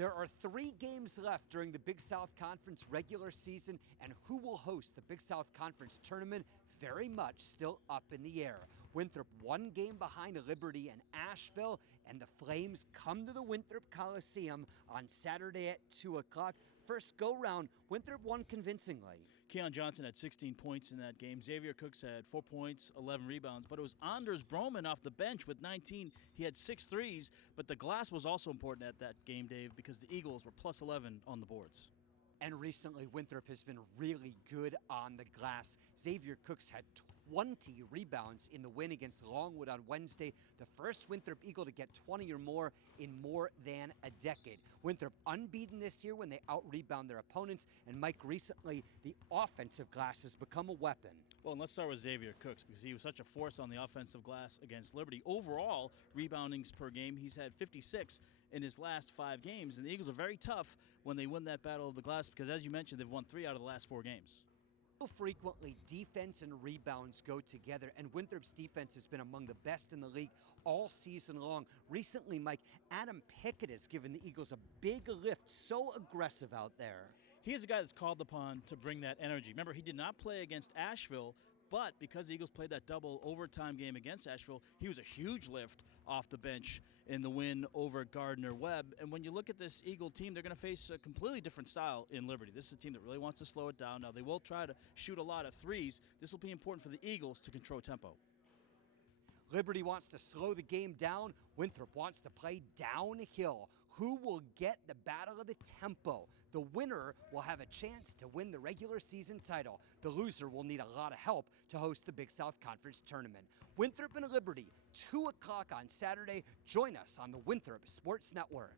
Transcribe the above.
There are 3 games left during the Big South Conference regular season, and who will host the Big South Conference tournament very much still up in the air. Winthrop 1 game behind Liberty and Asheville, and the Flames come to the Winthrop Coliseum on Saturday at 2 o'clock. First go-round, Winthrop won convincingly. Keon Johnson had 16 points in that game. Xavier Cooks had 4 points, 11 rebounds, but it was Anders Broman off the bench with 19. He had 6 threes, but the glass was also important at that game, Dave, because the Eagles were plus 11 on the boards. And recently, Winthrop has been really good on the glass. Xavier Cooks had 20 rebounds in the win against Longwood on Wednesday, the first Winthrop Eagle to get 20 or more in more than a decade. Winthrop unbeaten this year when they out-rebound their opponents, and Mike, recently, the offensive glass has become a weapon. Well, and let's start with Xavier Cooks because he was such a force on the offensive glass against Liberty. Overall, reboundings per game, he's had 56 in his last 5 games, and the Eagles are very tough when they win that battle of the glass because, as you mentioned, they've won 3 out of the last 4 games. Frequently, defense and rebounds go together, and Winthrop's defense has been among the best in the league all season long. Recently, Mike, Adam Pickett has given the Eagles a big lift, so aggressive out there. He is a guy that's called upon to bring that energy. Remember, he did not play against Asheville, but because the Eagles played that double overtime game against Asheville, he was a huge lift off the bench in the win over Gardner-Webb. And when you look at this Eagle team, they're going to face a completely different style in Liberty. This is a team that really wants to slow it down. Now, they will try to shoot a lot of threes. This will be important for the Eagles to control tempo. Liberty wants to slow the game down. Winthrop wants to play downhill. Who will get the battle of the tempo? The winner will have a chance to win the regular season title. The loser will need a lot of help to host the Big South Conference tournament. Winthrop and Liberty, 2 o'clock on Saturday. Join us on the Winthrop Sports Network.